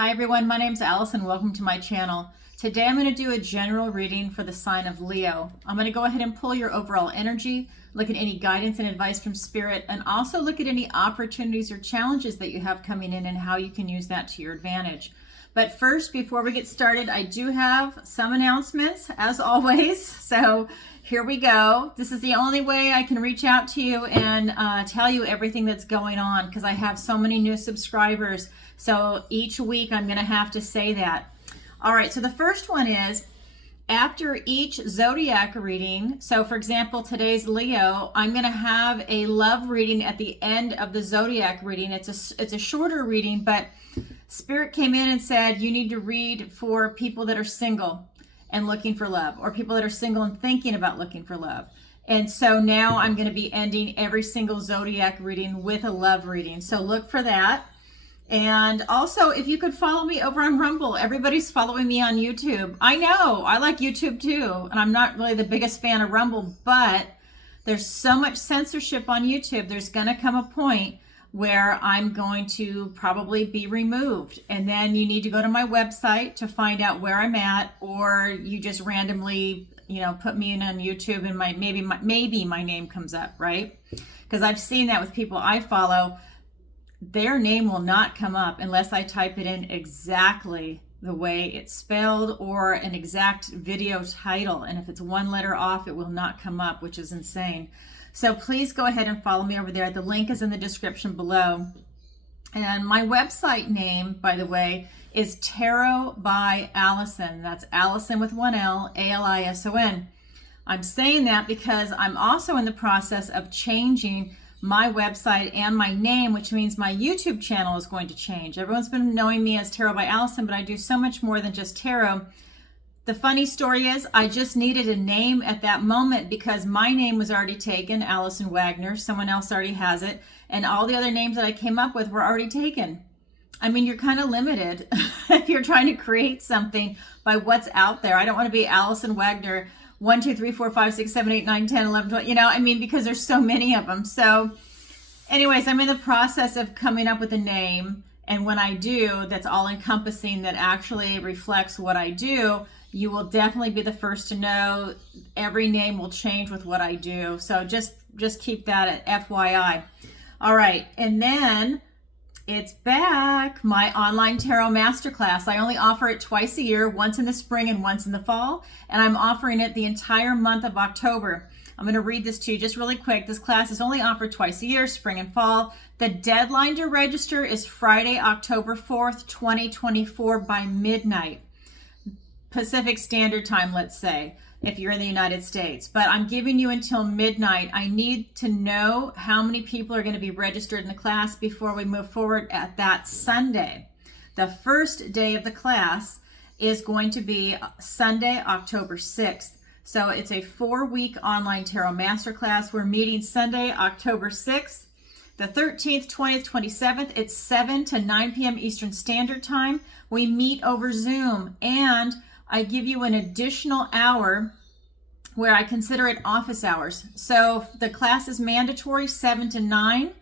Hi everyone, my name's Allison. Welcome to my channel. Today I'm going to do a general reading for the sign of Leo. I'm going to go ahead and pull your overall energy, look at any guidance and advice from Spirit, and also look at any opportunities or challenges that you have coming in and how you can use that to your advantage. But first, before we get started, I do have some announcements, as always. So here we go. This is the only way I can reach out to you and tell you everything that's going on because I have so many new subscribers. So each week I'm going to have to say that. All right, so the first one is after each zodiac reading. So for example, today's Leo, I'm going to have a love reading at the end of the zodiac reading. It's a shorter reading, but Spirit came in and said you need to read for people that are single and looking for love, or people that are single and thinking about looking for love. And so now I'm going to be ending every single zodiac reading with a love reading. So look for that. And also, if you could follow me over on Rumble. Everybody's following me on YouTube. I know, I like YouTube too. And I'm not really the biggest fan of Rumble, but there's so much censorship on YouTube. There's going to come a point where I'm going to probably be removed. And then you need to go to my website to find out where I'm at, or you just randomly, put me in on YouTube and maybe my name comes up, right? Because I've seen that with people I follow. Their name will not come up unless I type it in exactly the way it's spelled or an exact video title. And if it's one letter off, it will not come up, which is insane. So please go ahead and follow me over there. The link is in the description below. And my website name, by the way, is Tarot by Allison. That's Allison with one L, A-L-I-S-O-N. I'm saying that because I'm also in the process of changing my website and my name, which means my YouTube channel is going to change. Everyone's been knowing me as Tarot by Allison, but I do so much more than just tarot. The funny story is I just needed a name at that moment because my name was already taken, Allison Wagner. Someone else already has it. And all the other names that I came up with were already taken. I mean, you're kind of limited if you're trying to create something by what's out there. I don't want to be Allison Wagner 1, 2, 3, 4, 5, 6, 7, 8, 9, 10, 11, 12, because there's so many of them. So anyways, I'm in the process of coming up with a name. And when I do, that's all encompassing, that actually reflects what I do, you will definitely be the first to know. Every name will change with what I do. So just keep that at FYI. All right. And then it's back, my online tarot masterclass. I only offer it twice a year, once in the spring and once in the fall. And I'm offering it the entire month of October. I'm going to read this to you just really quick. This class is only offered twice a year, spring and fall. The deadline to register is Friday, October 4th, 2024 by midnight. Pacific Standard Time, let's say, if you're in the United States. But I'm giving you until midnight. I need to know how many people are going to be registered in the class before we move forward at that Sunday. The first day of the class is going to be Sunday, October 6th. So it's a 4-week online tarot masterclass. We're meeting Sunday, October 6th. The 13th, 20th, 27th, it's 7 to 9 p.m. Eastern Standard Time. We meet over Zoom, and I give you an additional hour where I consider it office hours. So the class is mandatory 7 to 9,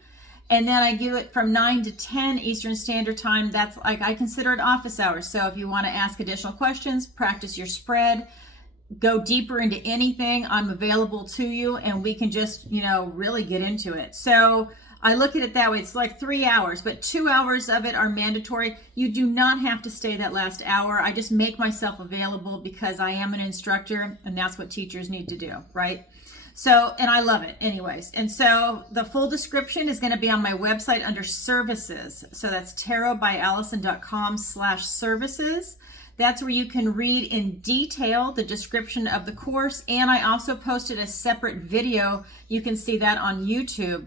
and then I give it from 9 to 10 Eastern Standard Time. That's like, I consider it office hours. So if you want to ask additional questions, practice your spread, go deeper into anything, I'm available to you, and we can just, really get into it. So I look at it that way. It's like 3 hours, but 2 hours of it are mandatory. You do not have to stay that last hour. I just make myself available because I am an instructor, and that's what teachers need to do, right? So, and I love it anyways. And so the full description is going to be on my website under services. So that's tarotbyallison.com/services. That's where you can read in detail the description of the course. And I also posted a separate video. You can see that on YouTube,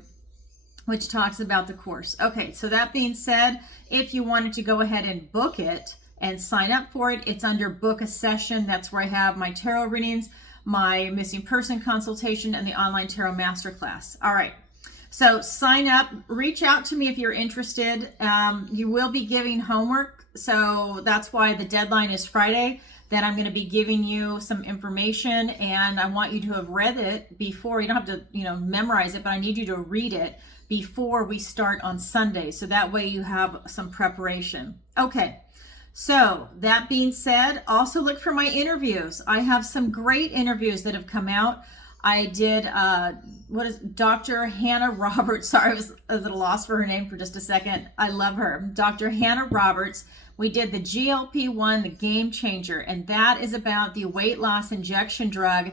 which talks about the course. Okay, so that being said, if you wanted to go ahead and book it and sign up for it, it's under book a session. That's where I have my tarot readings, my missing person consultation, and the online tarot masterclass. All right, so sign up, reach out to me if you're interested. You will be giving homework, so that's why the deadline is Friday. Then I'm going to be giving you some information, and I want you to have read it before. You don't have to, memorize it, but I need you to read it before we start on Sunday. So that way you have some preparation. Okay. So that being said, also look for my interviews. I have some great interviews that have come out. I did, Dr. Hannah Roberts. Sorry, I was at a loss for her name for just a second. I love her. Dr. Hannah Roberts. We did the GLP-1, the game changer, and that is about the weight loss injection drug.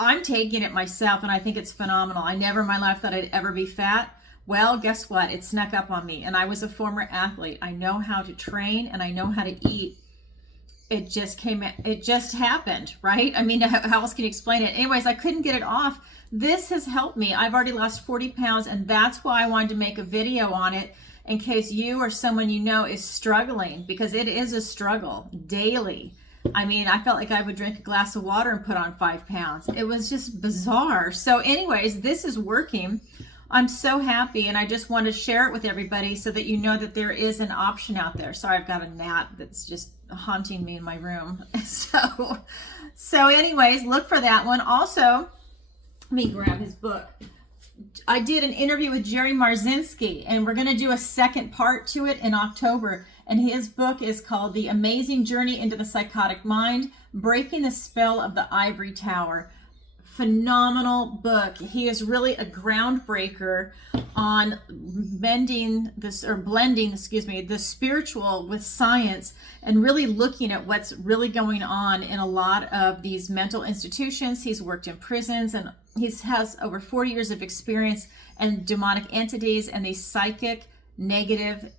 I'm taking it myself, and I think it's phenomenal. I never in my life thought I'd ever be fat. Well, guess what? It snuck up on me, and I was a former athlete. I know how to train, and I know how to eat. It just happened, right? I mean, how else can you explain it? Anyways, I couldn't get it off. This has helped me. I've already lost 40 pounds, and that's why I wanted to make a video on it in case you or someone you know is struggling, because it is a struggle daily. I mean, I felt like I would drink a glass of water and put on 5 pounds. It was just bizarre. So anyways, this is working. I'm so happy, and I just want to share it with everybody so that you know that there is an option out there. Sorry, I've got a gnat that's just haunting me in my room. So anyways, look for that one. Also, let me grab his book. I did an interview with Jerry Marzinski, and we're going to do a second part to it in October. And his book is called The Amazing Journey into the Psychotic Mind, Breaking the Spell of the Ivory Tower. Phenomenal book. He is really a groundbreaker on blending the spiritual with science, and really looking at what's really going on in a lot of these mental institutions. He's worked in prisons, and he has over 40 years of experience in demonic entities and these psychic, negative,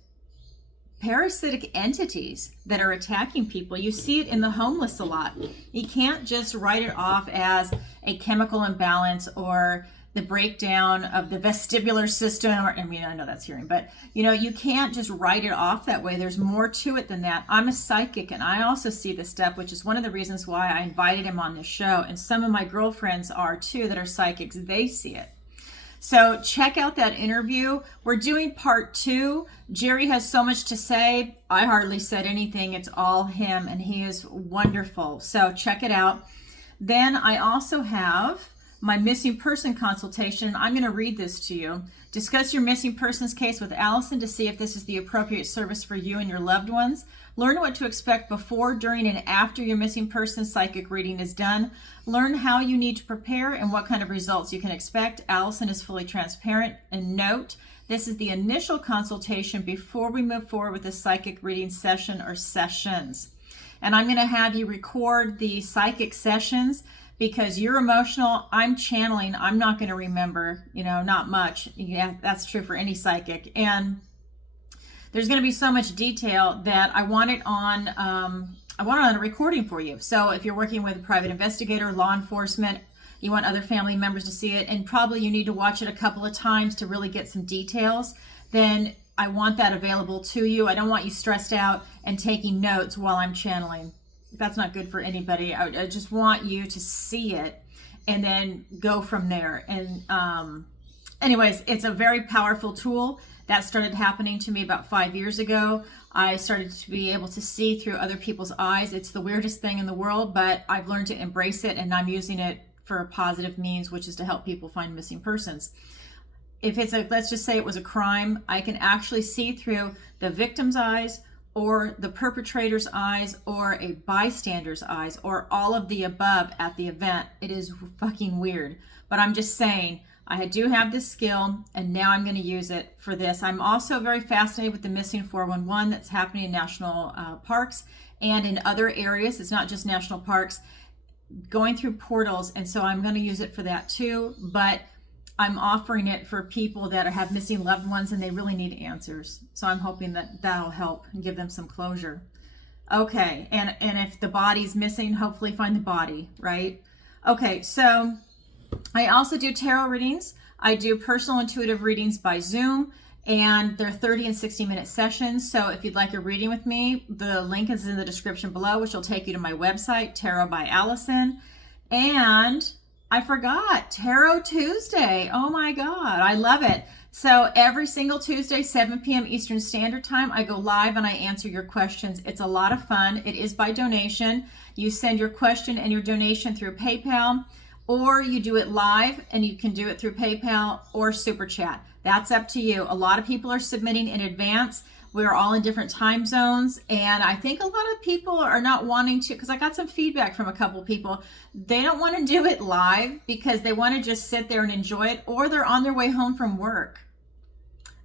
parasitic entities that are attacking people. You see it in the homeless a lot. You can't just write it off as a chemical imbalance or the breakdown of the vestibular system, or, I mean, I know that's hearing, but you can't just write it off that way. There's more to it than that. I'm a psychic, and I also see this stuff, which is one of the reasons why I invited him on this show. And some of my girlfriends are too, that are psychics. They see it. So check out that interview. We're doing part 2. Jerry has so much to say. I hardly said anything. It's all him, and he is wonderful. So check it out. Then I also have my missing person consultation. I'm going to read this to you. Discuss your missing persons case with Allison to see if this is the appropriate service for you and your loved ones. Learn what to expect before, during, and after your missing person psychic reading is done. Learn how you need to prepare and what kind of results you can expect. Allison is fully transparent. And note, this is the initial consultation before we move forward with the psychic reading session or sessions. And I'm going to have you record the psychic sessions, because you're emotional, I'm channeling, I'm not going to remember, not much. Yeah, that's true for any psychic. And there's going to be so much detail that I want it on a recording for you. So if you're working with a private investigator, law enforcement, you want other family members to see it, and probably you need to watch it a couple of times to really get some details, then I want that available to you. I don't want you stressed out and taking notes while I'm channeling. That's not good for anybody. I just want you to see it and then go from there. And anyways, it's a very powerful tool. That started happening to me about 5 years ago. I started to be able to see through other people's eyes. It's the weirdest thing in the world, but I've learned to embrace it, and I'm using it for a positive means, which is to help people find missing persons. If it's let's just say it was a crime, I can actually see through the victim's eyes, or the perpetrator's eyes, or a bystander's eyes, or all of the above at the event. It is fucking weird, but I'm just saying, I do have this skill, and now I'm going to use it for this. I'm also very fascinated with the missing 411 that's happening in national parks and in other areas. It's not just national parks, going through portals, and so I'm going to use it for that too. But I'm offering it for people that have missing loved ones and they really need answers. So I'm hoping that that'll help and give them some closure. Okay, and if the body's missing, hopefully find the body, right? Okay, so I also do tarot readings. I do personal intuitive readings by Zoom, and they're 30 and 60-minute sessions. So if you'd like a reading with me, the link is in the description below, which will take you to my website, Tarot by Allison. And I forgot, Tarot Tuesday. Oh my God, I love it. So every single Tuesday, 7 p.m. Eastern Standard Time, I go live and I answer your questions. It's a lot of fun. It is by donation. You send your question and your donation through PayPal, or you do it live, and you can do it through PayPal or Super Chat. That's up to you. A lot of people are submitting in advance. We're all in different time zones, and I think a lot of people are not wanting to, because I got some feedback from a couple people. They don't want to do it live because they want to just sit there and enjoy it, or they're on their way home from work.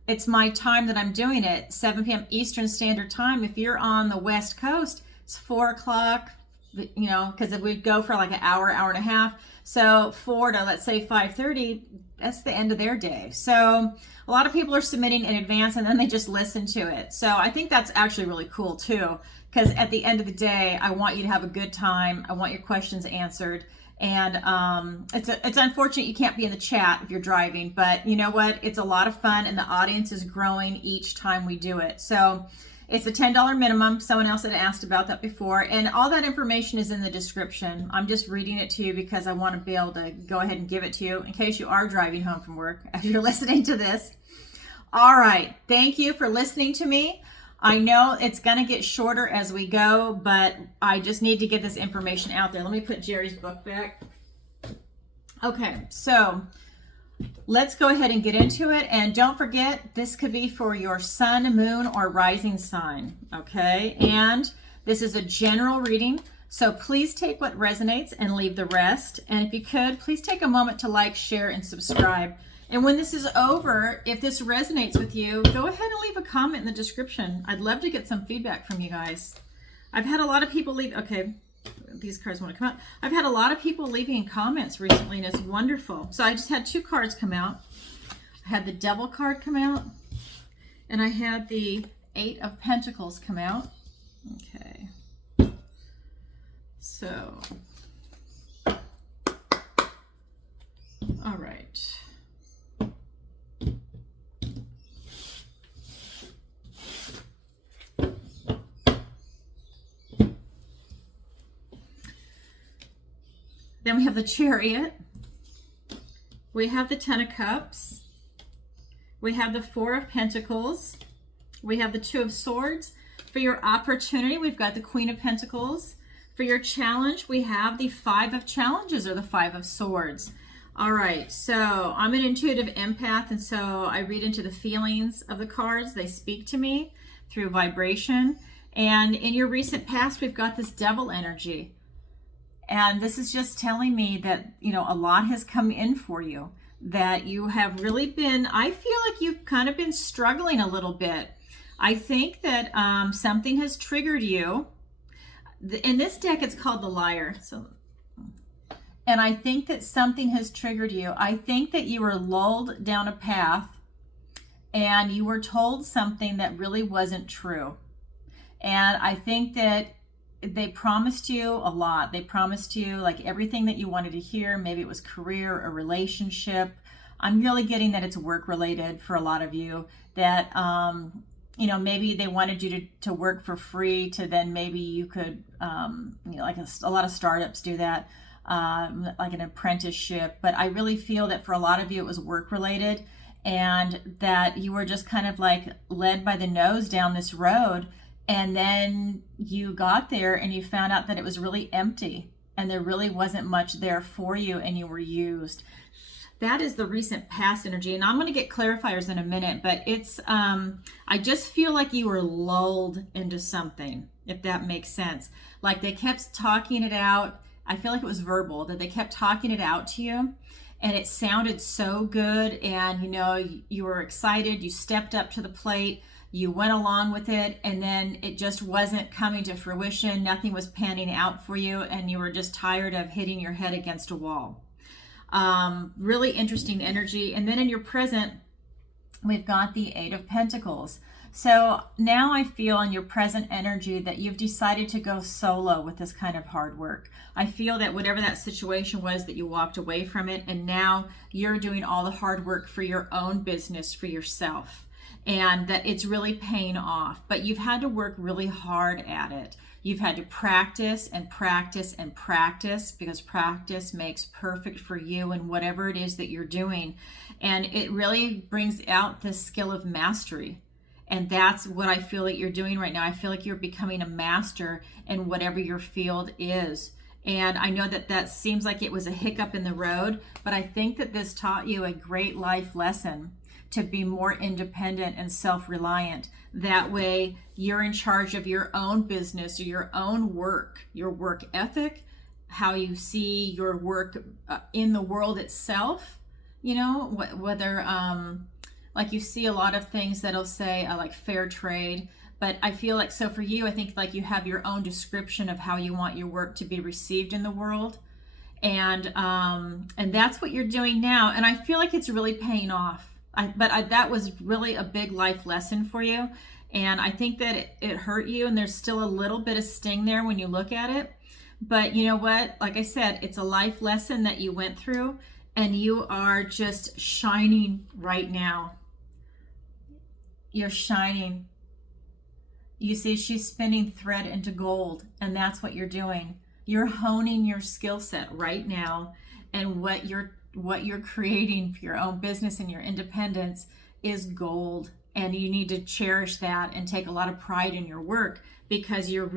It's my time that I'm doing it, 7 p.m. Eastern Standard Time. If you're on the West Coast, it's 4 o'clock, you know, because if we go for like an hour, hour and a half, so 4 to, let's say, 5:30, that's the end of their day. So a lot of people are submitting in advance and then they just listen to it. So I think that's actually really cool too, because at the end of the day, I want you to have a good time. I want your questions answered. And it's unfortunate you can't be in the chat if you're driving, but you know what? It's a lot of fun and the audience is growing each time we do it. So it's a $10 minimum. Someone else had asked about that before, and all that information is in the description. I'm just reading it to you because I want to be able to go ahead and give it to you in case you are driving home from work as you're listening to this. All right. Thank you for listening to me. I know it's going to get shorter as we go, but I just need to get this information out there. Let me put Jerry's book back. Okay, so let's go ahead and get into it. And don't forget, this could be for your sun, moon, or rising sign, okay? And this is a general reading, so please take what resonates and leave the rest. And if you could, please take a moment to like, share, and subscribe. And when this is over, if this resonates with you, go ahead and leave a comment in the description. I'd love to get some feedback from you guys. I've had a lot of people leave, okay, these cards want to come out. I've had a lot of people leaving comments recently, and it's wonderful. So I just had 2 cards come out. I had the Devil card come out, and I had the 8 of Pentacles come out. Okay. So, all right. Then we have the Chariot. We have the 10 of Cups. We have the 4 of Pentacles. We have the 2 of Swords. For your opportunity, we've got the Queen of Pentacles. For your challenge, we have the 5 of Challenges, or the 5 of Swords. All right, so I'm an intuitive empath, and so I read into the feelings of the cards. They speak to me through vibration. And in your recent past, we've got this Devil energy. And this is just telling me that, you know, a lot has come in for you, that you have really been, I feel like you've kind of been struggling a little bit. I think that something has triggered you. In this deck, it's called the Liar. And I think that something has triggered you. I think that you were lulled down a path and you were told something that really wasn't true. And I think that they promised you a lot. They promised you like everything that you wanted to hear. Maybe it was career or relationship. I'm really getting that it's work related for a lot of you, that, you know, maybe they wanted you to work for free to then maybe you could, you know, like a lot of startups do that, like an apprenticeship. But I really feel that for a lot of you, it was work related, and that you were just kind of like led by the nose down this road. And then you got there and you found out that it was really empty and there really wasn't much there for you and you were used. That is the recent past energy. And I'm going to get clarifiers in a minute, but it's, I just feel like you were lulled into something, if that makes sense. Like they kept talking it out. I feel like it was verbal, that they kept talking it out to you and it sounded so good. And, you know, you were excited. You stepped up to the plate. You went along with it, and then it just wasn't coming to fruition. Nothing was panning out for you, and you were just tired of hitting your head against a wall. Really interesting energy. And then in your present, we've got the 8 of Pentacles. So now I feel in your present energy that you've decided to go solo with this kind of hard work. I feel that whatever that situation was, that you walked away from it, and now you're doing all the hard work for your own business, for yourself. And that it's really paying off, but you've had to work really hard at it. You've had to practice and practice and practice, because practice makes perfect for you and whatever it is that you're doing. And it really brings out the skill of mastery. And that's what I feel that you're doing right now. I feel like you're becoming a master in whatever your field is. And I know that that seems like it was a hiccup in the road, but I think that this taught you a great life lesson to be more independent and self-reliant. That way you're in charge of your own business or your own work, your work ethic, how you see your work in the world itself. You know, whether like you see a lot of things that'll say like fair trade, but I feel like, so for you, I think like you have your own description of how you want your work to be received in the world. And that's what you're doing now. And I feel like it's really paying off. That was really a big life lesson for you. And I think that it hurt you, and there's still a little bit of sting there when you look at it. But you know what? Like I said, it's a life lesson that you went through, and you are just shining right now. You're shining. You see, she's spinning thread into gold, and that's what you're doing. You're honing your skill set right now, and what you're creating for your own business and your independence is gold. And you need to cherish that and take a lot of pride in your work, because you're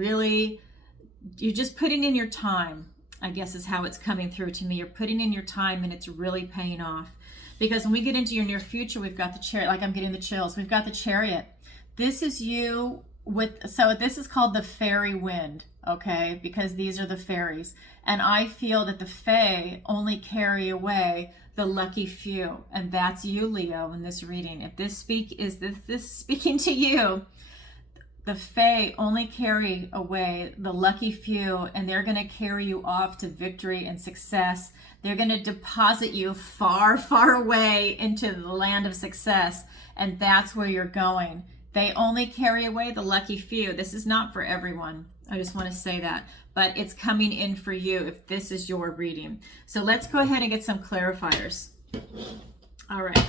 just putting in your time, I guess is how it's coming through to me. You're putting in your time, and it's really paying off. Because when we get into your near future, we've got the chariot, like I'm getting the chills. We've got the chariot. This is you so this is called the fairy wind, okay? Because these are the fairies. And I feel that the fae only carry away the lucky few. And that's you, Leo, in this reading. If this this speaking to you, the fae only carry away the lucky few, and they're going to carry you off to victory and success. They're going to deposit you far, far away into the land of success, and that's where you're going. They only carry away the lucky few. This is not for everyone. I just want to say that. But it's coming in for you if this is your reading. So let's go ahead and get some clarifiers. All right.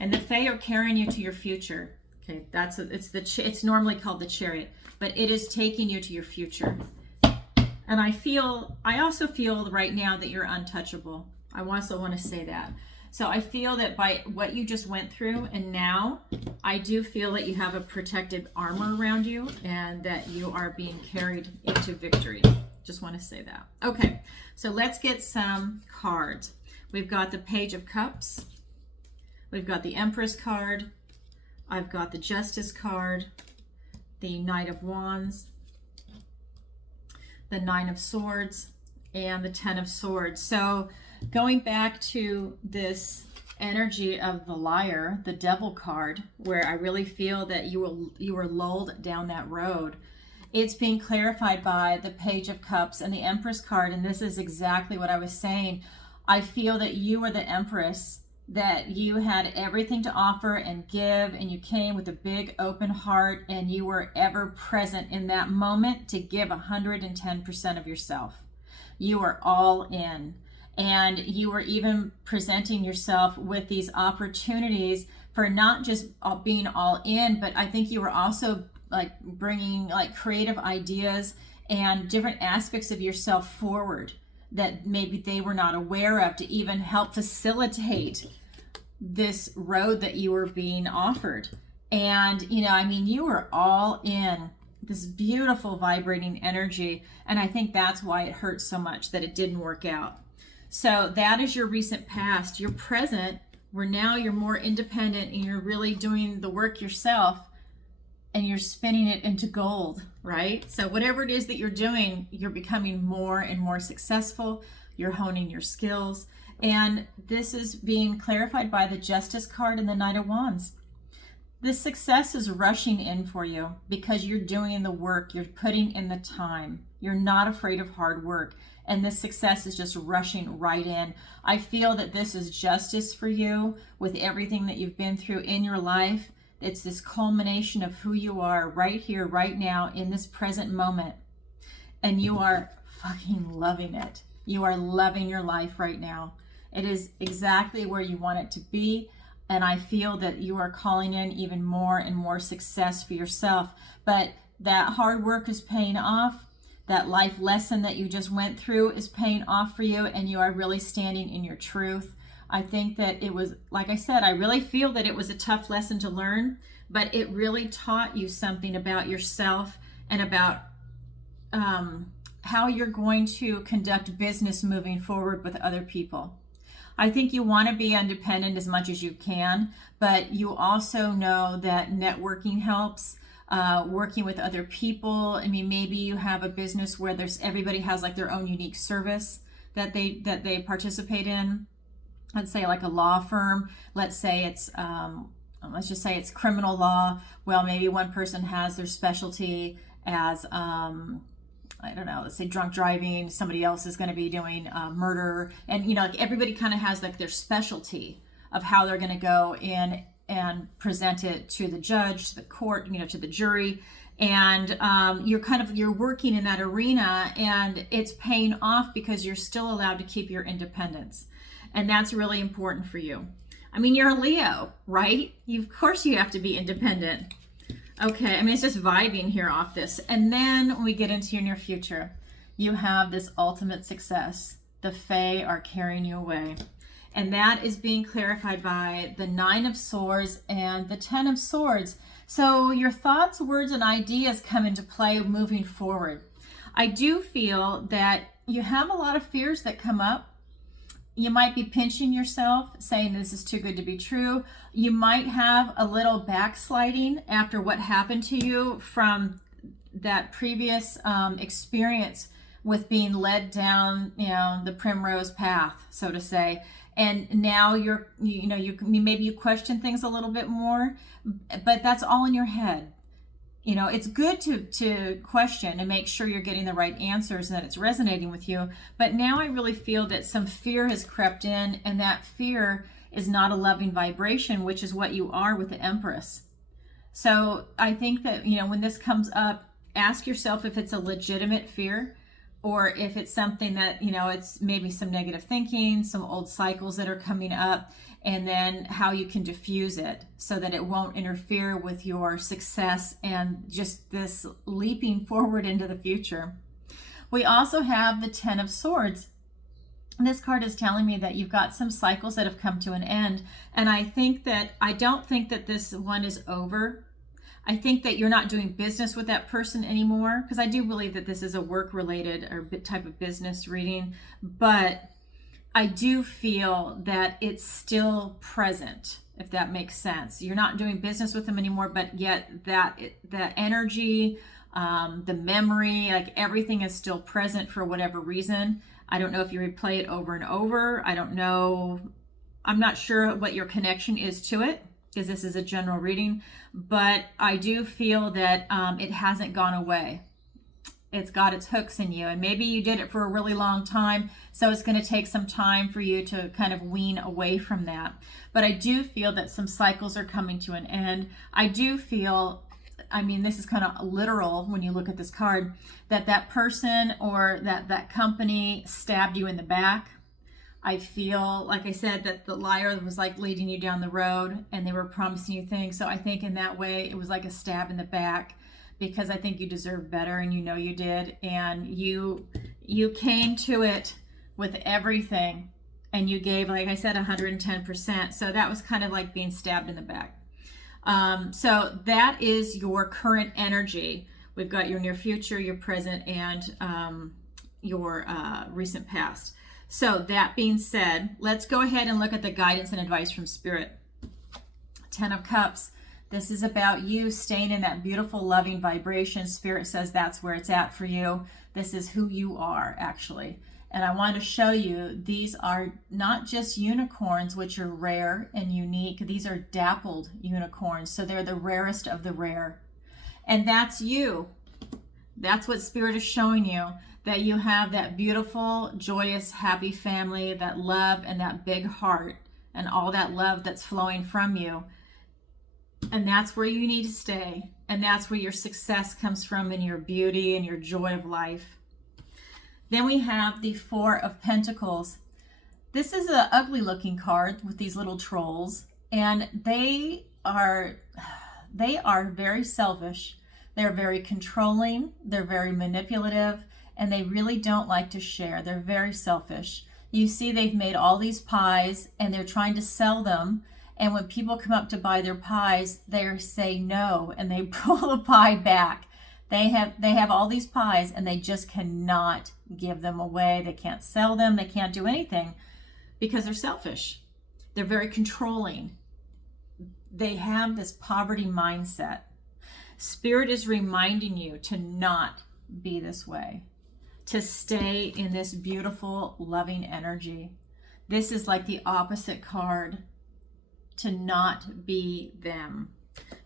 And the fae are carrying you to your future. Okay, it's normally called the chariot, but it is taking you to your future. And I also feel right now that you're untouchable. I also want to say that. So I feel that by what you just went through, and now I do feel that you have a protective armor around you, and that you are being carried into victory. Just want to say that. Okay, so let's get some cards. We've got the Page of Cups. We've got the Empress card. I've got the Justice card, the Knight of Wands, the Nine of Swords, and the Ten of Swords. So going back to this energy of the liar, the Devil card, where I really feel that you were lulled down that road, it's being clarified by the Page of Cups and the Empress card. And this is exactly what I was saying. I feel that you were the Empress, that you had everything to offer and give, and you came with a big open heart, and you were ever present in that moment to give 110% of yourself. You were all in. And you were even presenting yourself with these opportunities for not just being all in, but I think you were also like bringing like creative ideas and different aspects of yourself forward that maybe they were not aware of, to even help facilitate this road that you were being offered. And, you know, I mean, you were all in this beautiful vibrating energy. And I think that's why it hurts so much that it didn't work out. So that is your recent past. Your present, where now you're more independent and you're really doing the work yourself, and you're spinning it into gold, right? So whatever it is that you're doing, you're becoming more and more successful. You're honing your skills. And this is being clarified by the Justice card and the Knight of Wands. This success is rushing in for you because you're doing the work. You're putting in the time. You're not afraid of hard work. And this success is just rushing right in. I feel that this is justice for you with everything that you've been through in your life. It's this culmination of who you are right here, right now, in this present moment. And you are fucking loving it. You are loving your life right now. It is exactly where you want it to be. And I feel that you are calling in even more and more success for yourself. But that hard work is paying off. That life lesson that you just went through is paying off for you, and you are really standing in your truth. I think that it was, like I said, I really feel that it was a tough lesson to learn, but it really taught you something about yourself and about how you're going to conduct business moving forward with other people. I think you want to be independent as much as you can, but you also know that networking helps. Working with other people. I mean, maybe you have a business where everybody has like their own unique service that they participate in. Let's say like a law firm. Let's say it's let's just say it's criminal law. Well, maybe one person has their specialty as I don't know, let's say drunk driving. Somebody else is going to be doing murder, and like everybody kind of has like their specialty of how they're going to go in and present it to the judge, to the court, to the jury. And you're working in that arena, and it's paying off because you're still allowed to keep your independence. And that's really important for you. I mean, you're a Leo, right? Of course you have to be independent. Okay, I mean, it's just vibing here off this. And then when we get into your near future, you have this ultimate success. The Fae are carrying you away. And that is being clarified by the 9 of Swords and the 10 of Swords. So your thoughts, words, and ideas come into play moving forward. I do feel that you have a lot of fears that come up. You might be pinching yourself, saying this is too good to be true. You might have a little backsliding after what happened to you from that previous experience with being led down, the primrose path, so to say. And now maybe you question things a little bit more, but that's all in your head. It's good to question and make sure you're getting the right answers and that it's resonating with you. But now I really feel that some fear has crept in, and that fear is not a loving vibration, which is what you are with the Empress. So I think that, when this comes up, ask yourself if it's a legitimate fear, or if it's something that, it's maybe some negative thinking, some old cycles that are coming up, and then how you can diffuse it so that it won't interfere with your success and just this leaping forward into the future. We also have the 10 of Swords. This card is telling me that you've got some cycles that have come to an end. And I don't think that this one is over. I think that you're not doing business with that person anymore, because I do believe that this is a work-related or type of business reading, but I do feel that it's still present, if that makes sense. You're not doing business with them anymore, but yet the energy, the memory, like everything is still present for whatever reason. I don't know if you replay it over and over. I don't know. I'm not sure what your connection is to it, because this is a general reading, but I do feel that it hasn't gone away. It's got its hooks in you, and maybe you did it for a really long time, so it's going to take some time for you to kind of wean away from that. But I do feel that some cycles are coming to an end. I do feel, this is kind of literal when you look at this card, that person or that company stabbed you in the back. I feel, like I said, that the liar was like leading you down the road and they were promising you things. So I think in that way, it was like a stab in the back, because I think you deserve better, and you did. And you came to it with everything, and you gave, like I said, 110%. So that was kind of like being stabbed in the back. So that is your current energy. We've got your near future, your present, and your recent past. So that being said, let's go ahead and look at the guidance and advice from Spirit. 10 of Cups. This is about you staying in that beautiful, loving vibration. Spirit says that's where it's at for you. This is who you are, actually. And I want to show you, these are not just unicorns, which are rare and unique. These are dappled unicorns. So they're the rarest of the rare. And that's you. That's what Spirit is showing you. That you have that beautiful, joyous, happy family, that love and that big heart, and all that love that's flowing from you. And that's where you need to stay. And that's where your success comes from, and your beauty and your joy of life. Then we have the 4 of Pentacles. This is an ugly looking card with these little trolls, and they are very selfish. They're very controlling. They're very manipulative. And they really don't like to share. They're very selfish. You see, they've made all these pies, and they're trying to sell them. And when people come up to buy their pies, they say no, and they pull the pie back. They have all these pies and they just cannot give them away. They can't sell them. They can't do anything because they're selfish. They're very controlling. They have this poverty mindset. Spirit is reminding you to not be this way, to stay in this beautiful, loving energy. This is like the opposite card, to not be them.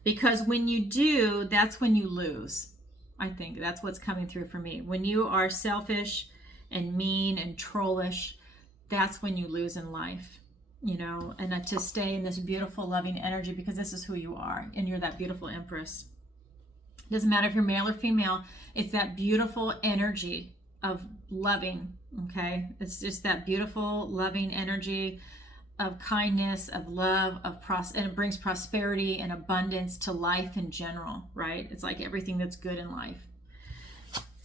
Because when you do, that's when you lose. I think that's what's coming through for me. When you are selfish and mean and trollish, that's when you lose in life, you know, and to stay in this beautiful, loving energy, because this is who you are, and you're that beautiful Empress. It doesn't matter if you're male or female, it's that beautiful energy of loving, okay? It's just that beautiful, loving energy of kindness, of love, and it brings prosperity and abundance to life in general, right? It's like everything that's good in life.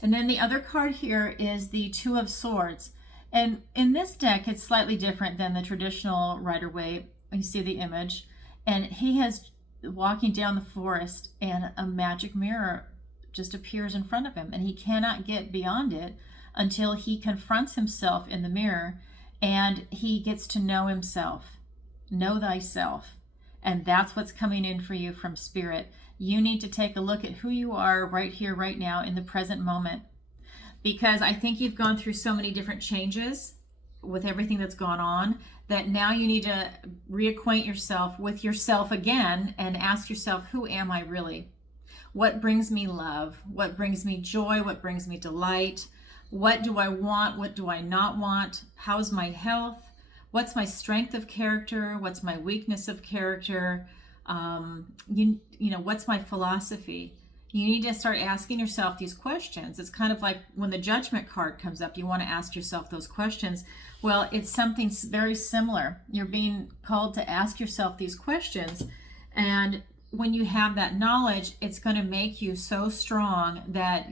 And then the other card here is the Two of Swords. And in this deck, it's slightly different than the traditional Rider-Waite. You see the image. And he has walking down the forest, and a magic mirror just appears in front of him. And he cannot get beyond it until he confronts himself in the mirror, and he gets to know himself. Know thyself. And that's what's coming in for you from Spirit. You need to take a look at who you are right here, right now, in the present moment. Because I think you've gone through so many different changes with everything that's gone on, that now you need to reacquaint yourself with yourself again and ask yourself, who am I really? What brings me love? What brings me joy? What brings me delight? What do I want? What do I not want? How's my health? What's my strength of character? What's my weakness of character? You know, what's my philosophy? You need to start asking yourself these questions. It's kind of like when the Judgment card comes up, you want to ask yourself those questions. Well, it's something very similar. You're being called to ask yourself these questions. And when you have that knowledge, it's going to make you so strong that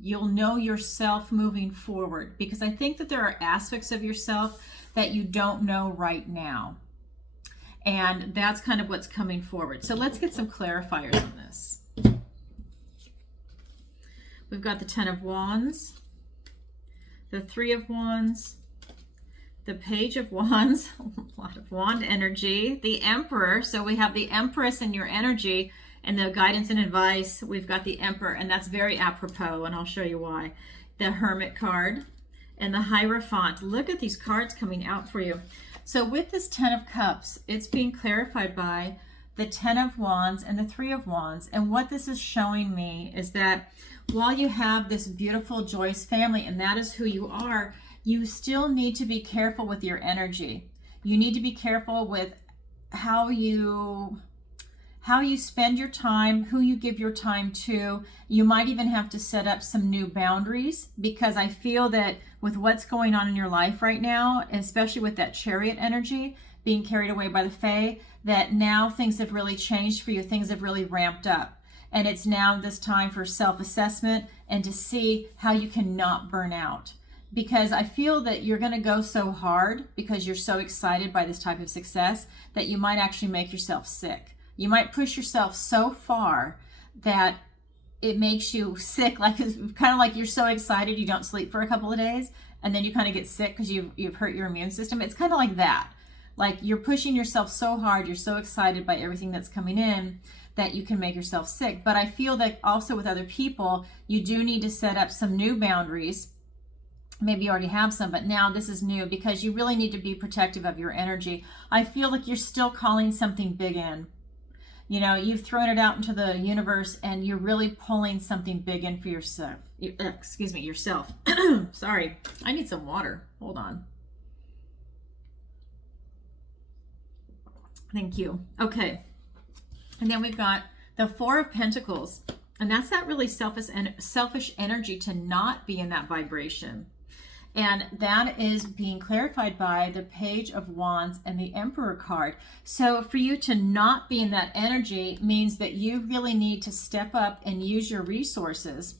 you'll know yourself moving forward. Because I think that there are aspects of yourself that you don't know right now. And that's kind of what's coming forward. So let's get some clarifiers on this. We've got the Ten of Wands, the Three of Wands, the Page of Wands, a lot of wand energy, the Emperor. So we have the Empress in your energy, and the guidance and advice, we've got the Emperor, and that's very apropos, and I'll show you why. The Hermit card and the Hierophant. Look at these cards coming out for you. So with this Ten of Cups, it's being clarified by the Ten of Wands and the Three of Wands. And what this is showing me is that while you have this beautiful, joyous family, and that is who you are, you still need to be careful with your energy. You need to be careful with how you spend your time, who you give your time to. You might even have to set up some new boundaries, because I feel that with what's going on in your life right now, especially with that Chariot energy, being carried away by the Fae, that now things have really changed for you. Things have really ramped up. And it's now this time for self-assessment and to see how you can not burn out. Because I feel that you're going to go so hard because you're so excited by this type of success that you might actually make yourself sick. You might push yourself so far that it makes you sick. Like, it's kind of like you're so excited you don't sleep for a couple of days, and then you kind of get sick because you've hurt your immune system. It's kind of like that. Like, you're pushing yourself so hard, you're so excited by everything that's coming in, that you can make yourself sick. But I feel that also with other people, you do need to set up some new boundaries. Maybe you already have some, but now this is new, because you really need to be protective of your energy. I feel like you're still calling something big in. You know, you've thrown it out into the universe, and you're really pulling something big in for yourself. Excuse me, yourself. Sorry, I need some water. Hold on. Thank you. Okay. And then we've got the Four of Pentacles, and that's that really selfish energy to not be in that vibration. And that is being clarified by the Page of Wands and the Emperor card. So for you to not be in that energy means that you really need to step up and use your resources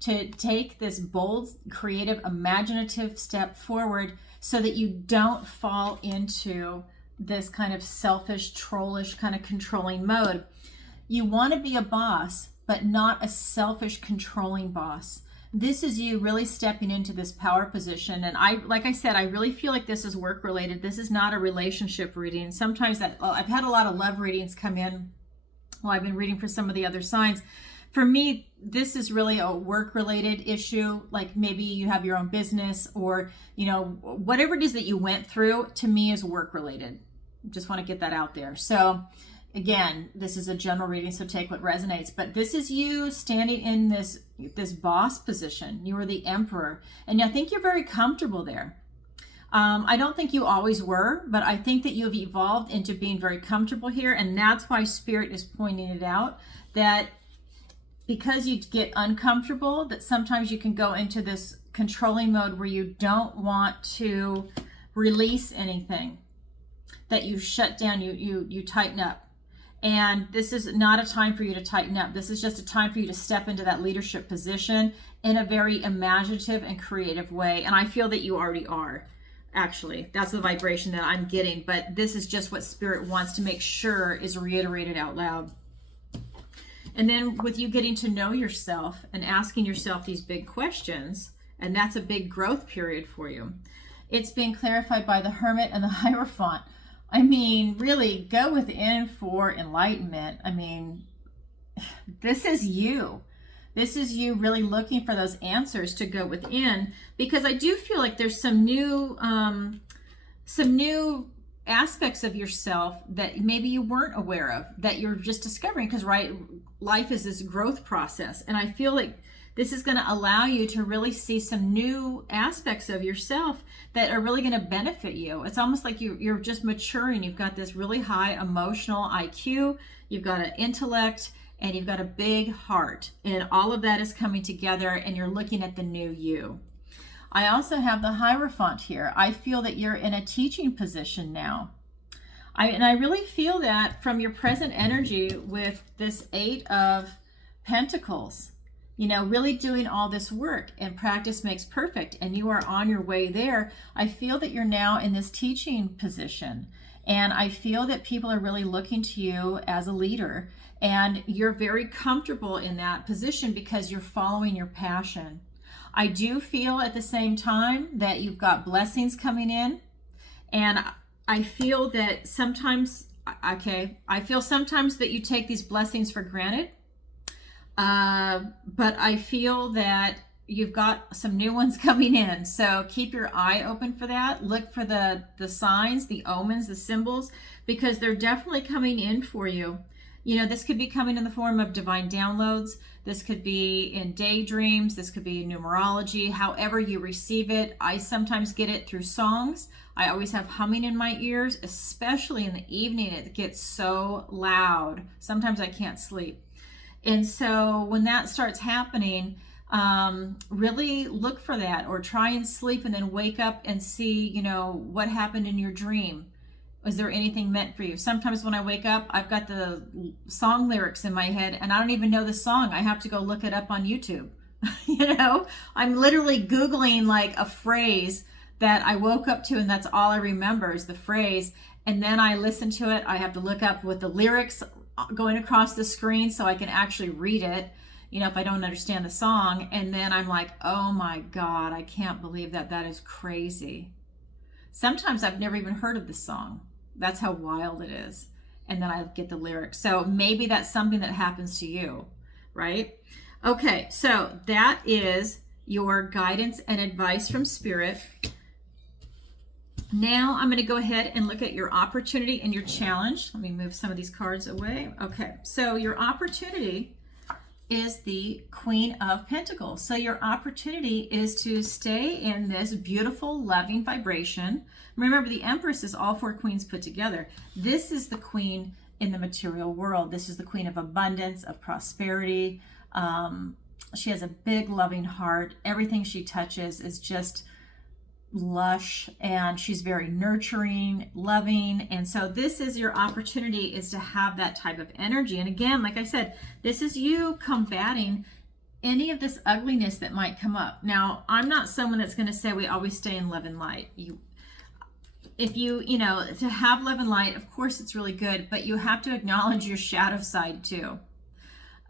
to take this bold, creative, imaginative step forward, so that you don't fall into this kind of selfish, trollish, kind of controlling mode. You want to be a boss, but not a selfish, controlling boss. This is you really stepping into this power position. And like I said, I really feel like this is work related. This is not a relationship reading. Sometimes I've had a lot of love readings come in. Well, I've been reading for some of the other signs. For me, this is really a work-related issue. Like maybe you have your own business, or, whatever it is that you went through, to me is work-related. Just want to get that out there. So again, this is a general reading, so take what resonates. But this is you standing in this boss position. You are the emperor, and I think you're very comfortable there. I don't think you always were, but I think that you've evolved into being very comfortable here, and that's why Spirit is pointing it out, that because you get uncomfortable, that sometimes you can go into this controlling mode where you don't want to release anything, that you shut down, you tighten up. And this is not a time for you to tighten up. This is just a time for you to step into that leadership position in a very imaginative and creative way. And I feel that you already are. Actually, that's the vibration that I'm getting, but this is just what Spirit wants to make sure is reiterated out loud. And then with you getting to know yourself and asking yourself these big questions, and that's a big growth period for you. It's being clarified by the Hermit and the Hierophant. I mean, really go within for enlightenment. I mean, this is you. This is you really looking for those answers to go within, because I do feel like there's some new aspects of yourself that maybe you weren't aware of, that you're just discovering, because life is this growth process. And I feel like this is going to allow you to really see some new aspects of yourself that are really going to benefit you. It's almost like you're just maturing. You've got this really high emotional IQ, you've got an intellect, and you've got a big heart. And all of that is coming together, and you're looking at the new you. I also have the Hierophant here. I feel that you're in a teaching position now. I really feel that from your present energy with this 8 of Pentacles, really doing all this work, and practice makes perfect, and you are on your way there. I feel that you're now in this teaching position, and I feel that people are really looking to you as a leader, and you're very comfortable in that position because you're following your passion. I do feel at the same time that you've got blessings coming in, and I feel that sometimes, I feel sometimes that you take these blessings for granted, but I feel that you've got some new ones coming in. So keep your eye open for that. Look for the signs, the omens, the symbols, because they're definitely coming in for you. This could be coming in the form of divine downloads. This could be in daydreams. This could be in numerology. However you receive it. I sometimes get it through songs. I always have humming in my ears, especially in the evening. It gets so loud. Sometimes I can't sleep. And so when that starts happening, really look for that, or try and sleep and then wake up and see, what happened in your dream. Is there anything meant for you? Sometimes when I wake up, I've got the song lyrics in my head and I don't even know the song. I have to go look it up on YouTube. I'm literally Googling like a phrase that I woke up to, and that's all I remember is the phrase. And then I listen to it. I have to look up with the lyrics going across the screen so I can actually read it, if I don't understand the song. And then I'm like, oh my God, I can't believe that. That is crazy. Sometimes I've never even heard of the song. That's how wild it is. And then I get the lyrics. So maybe that's something that happens to you, right? Okay, so that is your guidance and advice from Spirit. Now I'm going to go ahead and look at your opportunity and your challenge. Let me move some of these cards away. Okay, so your opportunity is the Queen of Pentacles. So your opportunity is to stay in this beautiful, loving vibration. Remember, the Empress is all 4 queens put together. This is the queen in the material world. This is the queen of abundance, of prosperity. She has a big, loving heart. Everything she touches is just lush, and she's very nurturing, loving. And so this is your opportunity, is to have that type of energy. And again, like I said, this is you combating any of this ugliness that might come up. Now, I'm not someone that's going to say we always stay in love and light. If you to have love and light, of course it's really good, but you have to acknowledge your shadow side too.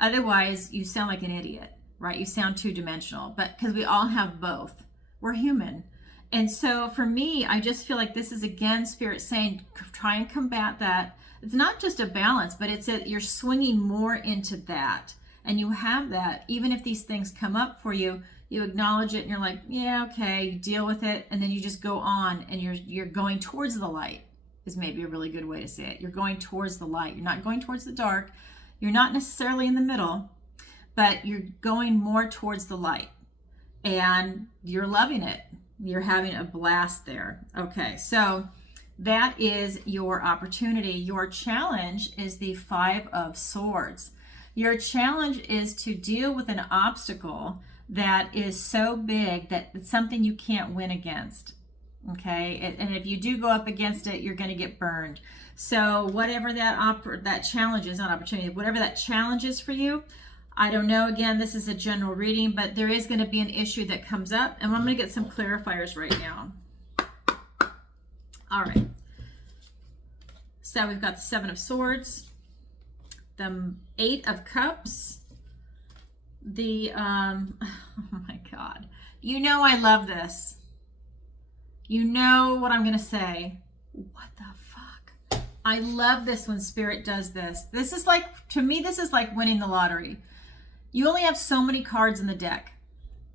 Otherwise, you sound like an idiot, right? You sound two-dimensional, but because we all have both. We're human. And so for me, I just feel like this is, again, Spirit saying, try and combat that. It's not just a balance, but it's that you're swinging more into that. And you have that, even if these things come up for you, you acknowledge it and you're like, yeah, okay, you deal with it. And then you just go on and you're going towards the light is maybe a really good way to say it. You're going towards the light. You're not going towards the dark. You're not necessarily in the middle, but you're going more towards the light and you're loving it. You're having a blast there. Okay, so that is your opportunity. Your challenge is the 5 of Swords. Your challenge is to deal with an obstacle that is so big that it's something you can't win against. Okay, and if you do go up against it, you're going to get burned. So whatever that challenge is, not opportunity, whatever that challenge is for you, I don't know. Again, this is a general reading, but there is going to be an issue that comes up, and I'm going to get some clarifiers right now. All right. So we've got the 7 of Swords, the 8 of Cups, the, oh my God. You know I love this. You know what I'm going to say. What the fuck? I love this when Spirit does this. This is like, to me, this is like winning the lottery. You only have so many cards in the deck.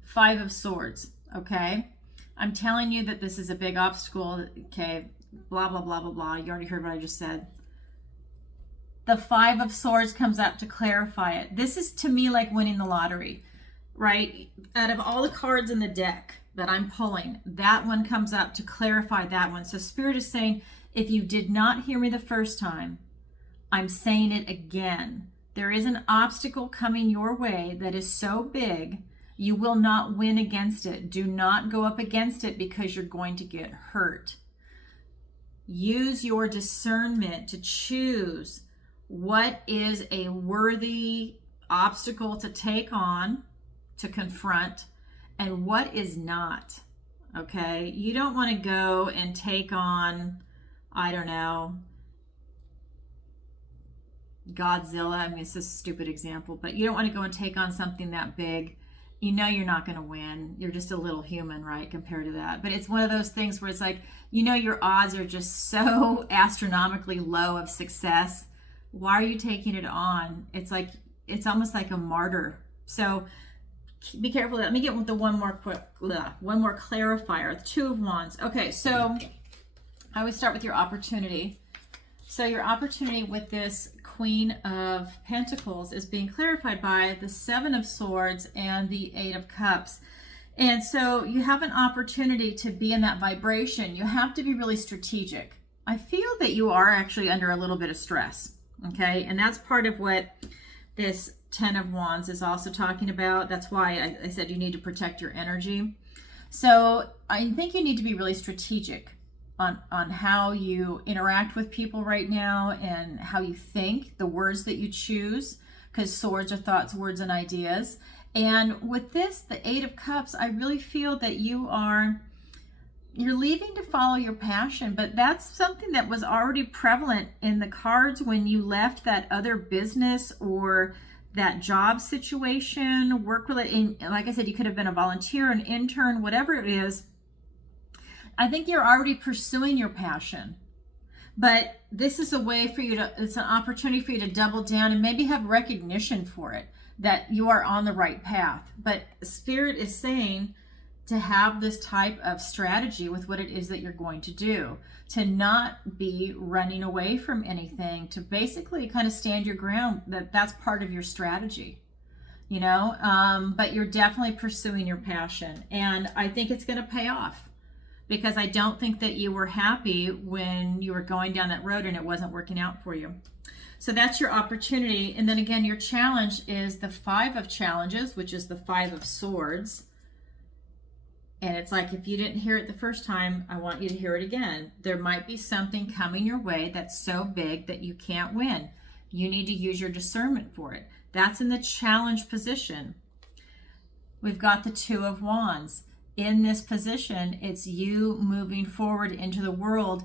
5 of Swords, okay? I'm telling you that this is a big obstacle, okay? Blah, blah, blah, blah, blah. You already heard what I just said. The 5 of Swords comes up to clarify it. This is, to me, like winning the lottery, right? Out of all the cards in the deck that I'm pulling, that one comes up to clarify that one. So Spirit is saying, if you did not hear me the first time, I'm saying it again. There is an obstacle coming your way that is so big, you will not win against it. Do not go up against it because you're going to get hurt. Use your discernment to choose what is a worthy obstacle to take on, to confront, and what is not. Okay? You don't want to go and take on, I don't know, Godzilla. I mean, it's a stupid example, but you don't want to go and take on something that big. You know you're not going to win. You're just a little human, right, compared to that. But it's one of those things where it's like, you know your odds are just so astronomically low of success. Why are you taking it on? It's like, it's almost like a martyr. So be careful. Let me get the one more clarifier. The 2 of Wands. Okay, so I always start with your opportunity. So your opportunity with this Queen of Pentacles is being clarified by the 7 of Swords and the 8 of Cups. And so you have an opportunity to be in that vibration. You have to be really strategic. I feel that you are actually under a little bit of stress. Okay, and that's part of what this 10 of Wands is also talking about. That's why I said you need to protect your energy. So I think you need to be really strategic on how you interact with people right now and how you think, the words that you choose, because swords are thoughts, words, and ideas. And with this, the 8 of Cups, I really feel that you're leaving to follow your passion, but that's something that was already prevalent in the cards when you left that other business or that job situation, work related. Like I said, you could have been a volunteer, an intern, whatever it is. I think you're already pursuing your passion, but this is a way for you to, it's an opportunity for you to double down and maybe have recognition for it, that you are on the right path. But Spirit is saying to have this type of strategy with what it is that you're going to do, to not be running away from anything, to basically kind of stand your ground. That's part of your strategy, you know, but you're definitely pursuing your passion. And I think it's going to pay off, because I don't think that you were happy when you were going down that road and it wasn't working out for you. So that's your opportunity. And then again, your challenge is the 5 of Challenges, which is the 5 of Swords. And it's like, if you didn't hear it the first time, I want you to hear it again. There might be something coming your way that's so big that you can't win. You need to use your discernment for it. That's in the challenge position. We've got the 2 of Wands. In this position, it's you moving forward into the world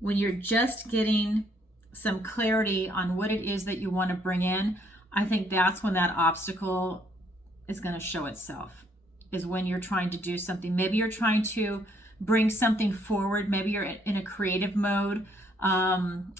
when you're just getting some clarity on what it is that you want to bring in. I think that's when that obstacle is going to show itself, is when you're trying to do something. Maybe you're trying to bring something forward. Maybe you're in a creative mode. I'm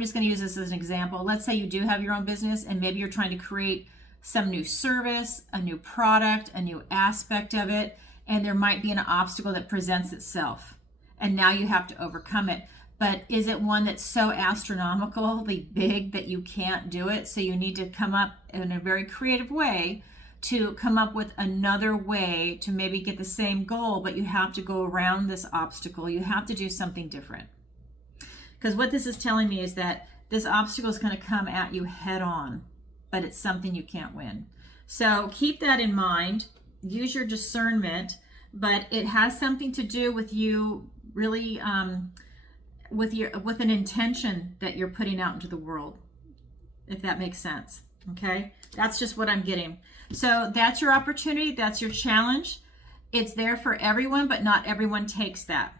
just going to use this as an example. Let's say you do have your own business and maybe you're trying to create some new service, a new product, a new aspect of it, and there might be an obstacle that presents itself. And now you have to overcome it. But is it one that's so astronomically big that you can't do it? So you need to come up in a very creative way to come up with another way to maybe get the same goal, but you have to go around this obstacle. You have to do something different. Because what this is telling me is that this obstacle is going to come at you head on, but it's something you can't win. So keep that in mind. Use your discernment, but it has something to do with you really with an intention that you're putting out into the world, if that makes sense. Okay, that's just what I'm getting. So that's your opportunity. That's your challenge. It's there for everyone, but not everyone takes that.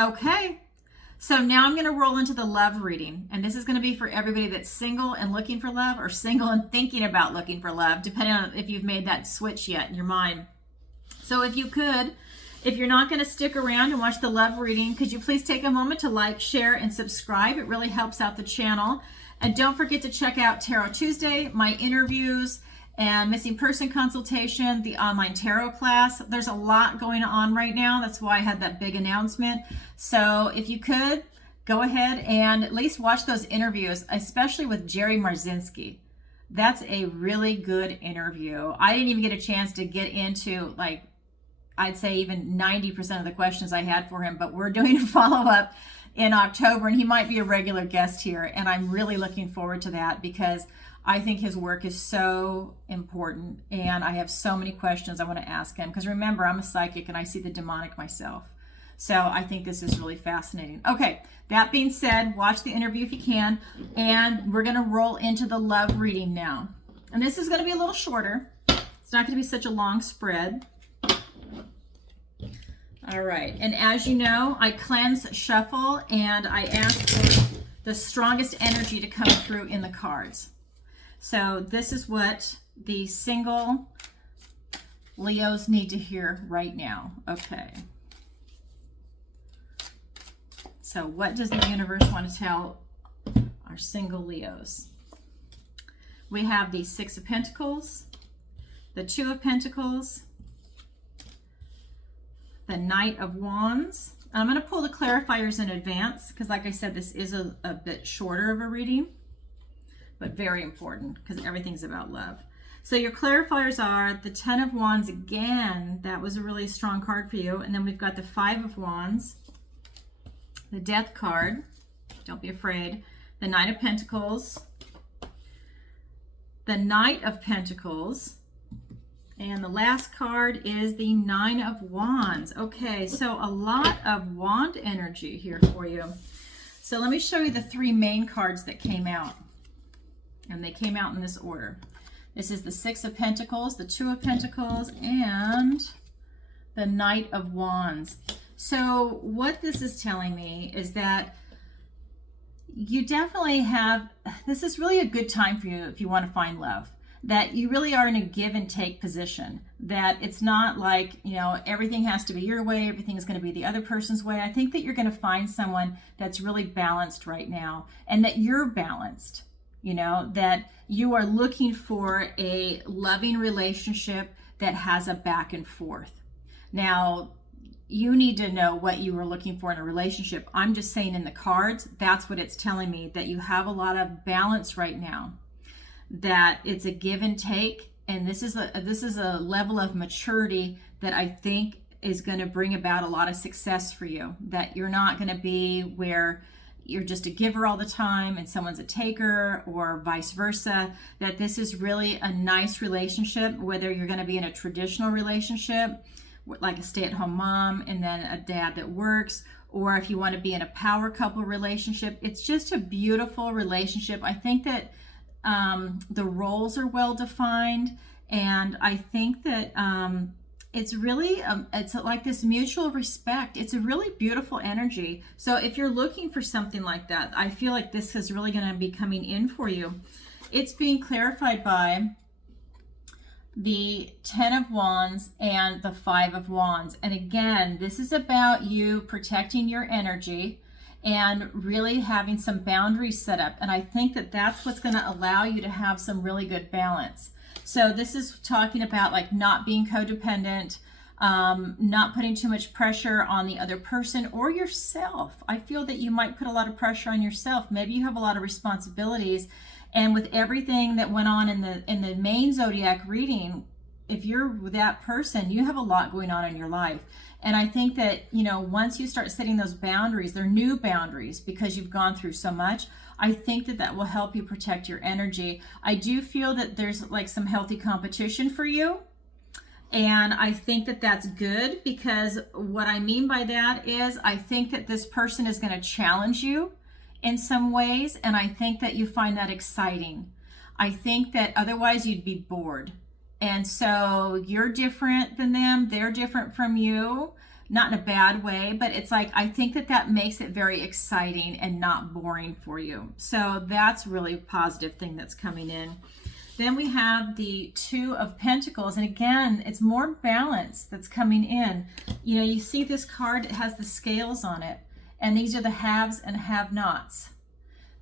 Okay, so now I'm going to roll into the love reading, and this is going to be for everybody that's single and looking for love, or single and thinking about looking for love, depending on if you've made that switch yet in your mind. So if you could, if you're not going to stick around and watch the love reading, could you please take a moment to like, share, and subscribe? It really helps out the channel. And don't forget to check out Tarot Tuesday, my interviews, and missing person consultation, the online tarot class. There's a lot going on right now. That's why I had that big announcement. So if you could, go ahead and at least watch those interviews, especially with Jerry Marzinski. That's a really good interview. I didn't even get a chance to get into, like, I'd say even 90% of the questions I had for him, but we're doing a follow-up in October, and he might be a regular guest here, and I'm really looking forward to that because I think his work is so important, and I have so many questions I want to ask him, because remember, I'm a psychic and I see the demonic myself. So I think this is really fascinating. Okay, that being said, watch the interview if you can, and we're going to roll into the love reading now. And this is going to be a little shorter. It's not going to be such a long spread. All right, and as you know, I cleanse, shuffle, and I ask for the strongest energy to come through in the cards. So this is what the single Leos need to hear right now. Okay. So what does the universe want to tell our single Leos? We have the Six of Pentacles, the Two of Pentacles, the Knight of Wands. I'm going to pull the clarifiers in advance because, like I said, this is a bit shorter of a reading, but very important because everything's about love. So your clarifiers are the Ten of Wands again. That was a really strong card for you. And then we've got the Five of Wands, the Death card. Don't be afraid. The Nine of Pentacles, the Knight of Pentacles, and the last card is the Nine of Wands. Okay, so a lot of wand energy here for you. So let me show you the three main cards that came out. And they came out in this order. This is the Six of Pentacles, the Two of Pentacles, and the Knight of Wands. So what this is telling me is that you definitely have, this is really a good time for you if you want to find love. That you really are in a give and take position, that it's not like, you know, everything has to be your way, everything is going to be the other person's way. I think that you're going to find someone that's really balanced right now, and that you're balanced, you know, that you are looking for a loving relationship that has a back and forth. Now, you need to know what you were looking for in a relationship. I'm just saying in the cards, that's what it's telling me, that you have a lot of balance right now. That it's a give and take, and this is a level of maturity that I think is going to bring about a lot of success for you. That you're not going to be where you're just a giver all the time and someone's a taker, or vice versa. That this is really a nice relationship, whether you're going to be in a traditional relationship like a stay-at-home mom and then a dad that works, or if you want to be in a power couple relationship. It's just a beautiful relationship. I think that the roles are well defined, and I think that it's really it's like this mutual respect. It's a really beautiful energy. So if you're looking for something like that, I feel like this is really going to be coming in for you. it's being clarified by the 10 of Wands and the 5 of Wands. And again, this is about you protecting your energy and really having some boundaries set up. And I think that that's what's going to allow you to have some really good balance. So this is talking about like not being codependent, not putting too much pressure on the other person or yourself. I feel that you might put a lot of pressure on yourself. Maybe you have a lot of responsibilities. And with everything that went on in the main zodiac reading, if you're that person, you have a lot going on in your life. And I think that, you know, once you start setting those boundaries, they're new boundaries because you've gone through so much. I think that that will help you protect your energy. I do feel that there's like some healthy competition for you. And I think that that's good, because what I mean by that is I think that this person is going to challenge you in some ways. And I think that you find that exciting. I think that otherwise you'd be bored. And so you're different than them. They're different from you, not in a bad way, but it's like, I think that that makes it very exciting and not boring for you. So that's really a positive thing that's coming in. Then we have the 2 of Pentacles. And again, it's more balance that's coming in. You know, you see this card, it has the scales on it. And these are the haves and have-nots,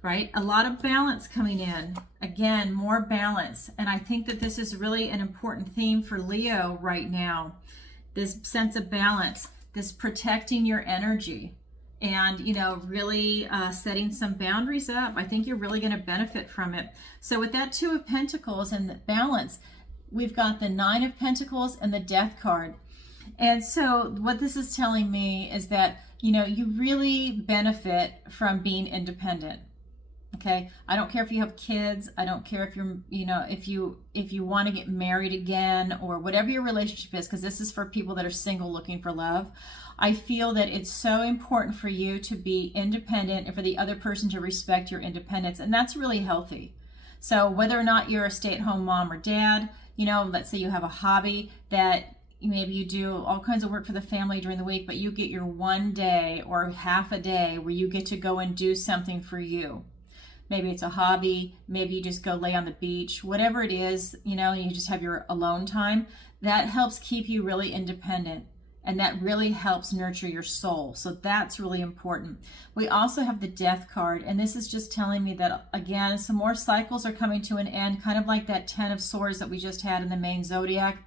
right? A lot of balance coming in. Again, more balance. And I think that this is really an important theme for Leo right now. This sense of balance, this protecting your energy, and, you know, really setting some boundaries up. I think you're really going to benefit from it. So with that 2 of Pentacles and the balance, we've got the 9 of Pentacles and the Death card. And so what this is telling me is that, you know, you really benefit from being independent. Okay. I don't care if you have kids. I don't care if you're, you know, if you want to get married again or whatever your relationship is, because this is for people that are single looking for love. I feel that it's so important for you to be independent and for the other person to respect your independence. And that's really healthy. So whether or not you're a stay-at-home mom or dad, you know, let's say you have a hobby that maybe you do all kinds of work for the family during the week, but you get your one day or half a day where you get to go and do something for you. Maybe it's a hobby, maybe you just go lay on the beach, whatever it is, you know, you just have your alone time. That helps keep you really independent, and that really helps nurture your soul. So that's really important. We also have the Death card, and this is just telling me that, again, some more cycles are coming to an end, kind of like that 10 of Swords that we just had in the main zodiac.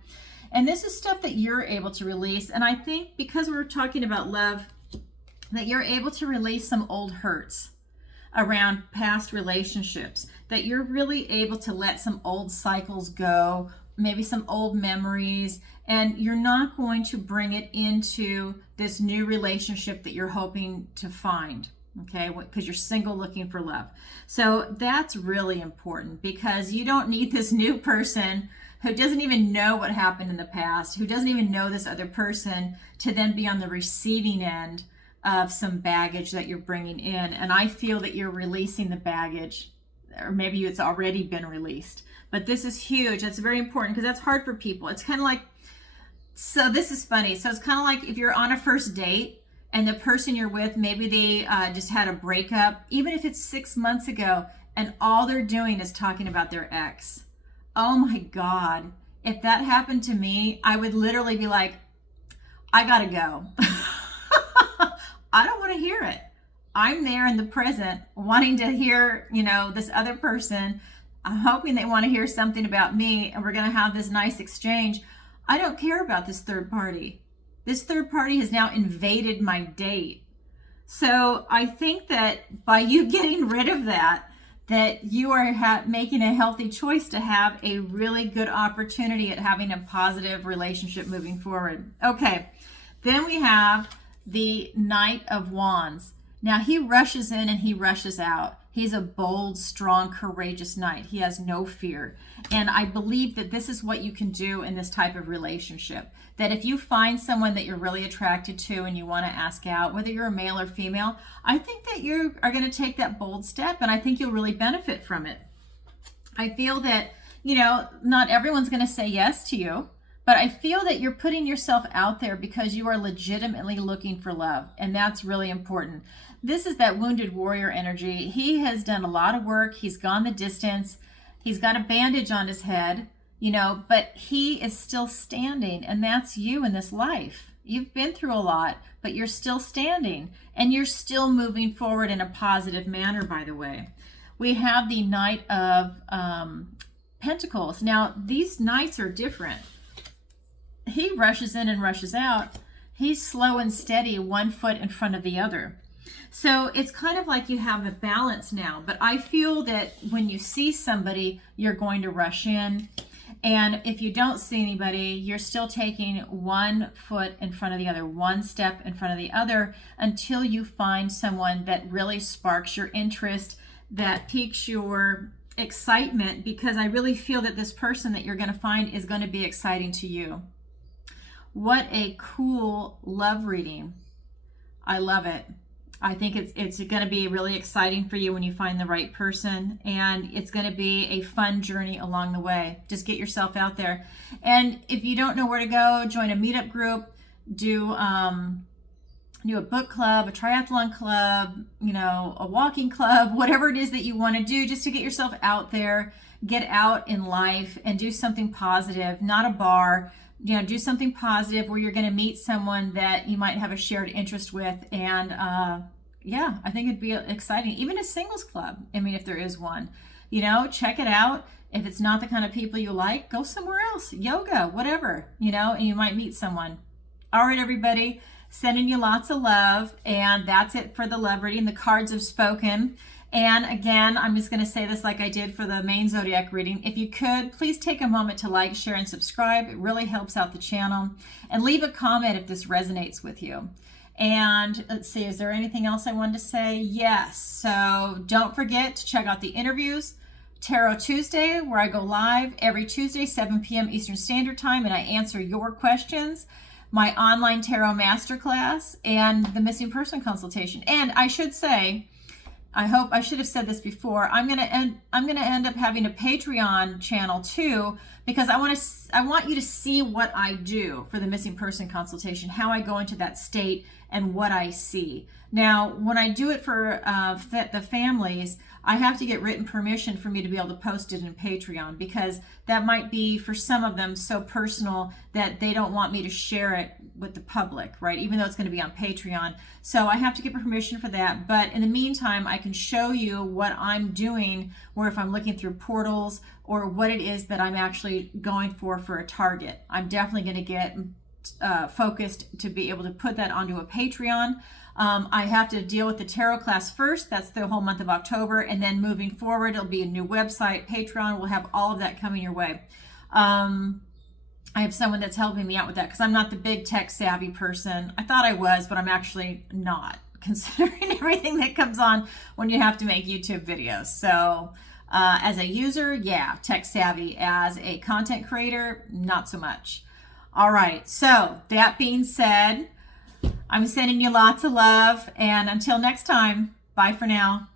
And this is stuff that you're able to release. And I think because we're talking about love, that you're able to release some old hurts around past relationships, that you're really able to let some old cycles go, maybe some old memories, and you're not going to bring it into this new relationship that you're hoping to find, okay, because you're single looking for love. So that's really important, because you don't need this new person who doesn't even know what happened in the past, who doesn't even know this other person, to then be on the receiving end of some baggage that you're bringing in. And I feel that you're releasing the baggage, or maybe it's already been released. But this is huge. That's very important, because that's hard for people. It's kind of like, so this is funny. So it's kind of like if you're on a first date and the person you're with, maybe they just had a breakup, even if it's 6 months ago, and all they're doing is talking about their ex. Oh my God. If that happened to me, I would literally be like, I gotta go. I don't want to hear it. I'm there in the present wanting to hear, you know, this other person. I'm hoping they want to hear something about me, and we're going to have this nice exchange. I don't care about this third party. This third party has now invaded my date. So I think that by you getting rid of that you are making a healthy choice to have a really good opportunity at having a positive relationship moving forward. Okay, then we have the Knight of Wands. Now he rushes in and he rushes out. He's a bold, strong, courageous knight. He has no fear. And I believe that this is what you can do in this type of relationship. That if you find someone that you're really attracted to and you want to ask out, whether you're a male or female, I think that you are going to take that bold step, and I think you'll really benefit from it. I feel that, you know, not everyone's going to say yes to you, but I feel that you're putting yourself out there because you are legitimately looking for love, and that's really important. This is that wounded warrior energy. He has done a lot of work. He's gone the distance. He's got a bandage on his head, you know, but he is still standing, and that's you in this life. You've been through a lot, but you're still standing, and you're still moving forward in a positive manner, by the way. We have the Knight of Pentacles. Now, these knights are different. He rushes in and rushes out. He's slow and steady, one foot in front of the other. So it's kind of like you have a balance now, but I feel that when you see somebody, you're going to rush in. And if you don't see anybody, you're still taking one foot in front of the other, one step in front of the other, until you find someone that really sparks your interest, that piques your excitement, because I really feel that this person that you're going to find is going to be exciting to you. What a cool love reading. I love it. I think it's going to be really exciting for you when you find the right person, and it's going to be a fun journey along the way. Just get yourself out there. And if you don't know where to go, join a meetup group, do a book club, a triathlon club, you know, a walking club, whatever it is that you want to do, just to get yourself out there, get out in life and do something positive, not a bar. You know, do something positive where you're going to meet someone that you might have a shared interest with. And yeah, I think it'd be exciting. Even a singles club. I mean, if there is one, you know, check it out. If it's not the kind of people you like, go somewhere else, yoga, whatever, you know, and you might meet someone. All right, everybody, sending you lots of love. And that's it for the love reading. The cards have spoken. And again, I'm just going to say this like I did for the main zodiac reading. If you could, please take a moment to like, share, and subscribe. It really helps out the channel. And leave a comment if this resonates with you. And let's see, is there anything else I wanted to say? Yes. So don't forget to check out the interviews. Tarot Tuesday, where I go live every Tuesday, 7 p.m. Eastern Standard Time, and I answer your questions. My online tarot masterclass, and the missing person consultation. And I should say, I should have said this before, I'm gonna end up having a Patreon channel too, because I want you to see what I do for the missing person consultation, how I go into that state and what I see. Now, when I do it for the families, I have to get written permission for me to be able to post it in Patreon, because that might be for some of them so personal that they don't want me to share it with the public, right? Even though it's going to be on Patreon. So I have to get permission for that. But in the meantime, I can show you what I'm doing, or if I'm looking through portals, or what it is that I'm actually going for a target. I'm definitely going to get focused to be able to put that onto a Patreon. I have to deal with the tarot class first. That's the whole month of October. And then moving forward, it'll be a new website. Patreon will have all of that coming your way. I have someone that's helping me out with that, because I'm not the big tech savvy person. I thought I was, but I'm actually not, considering everything that comes on when you have to make YouTube videos. So as a user, yeah, tech savvy. As a content creator, not so much. All right. So that being said, I'm sending you lots of love, and until next time, bye for now.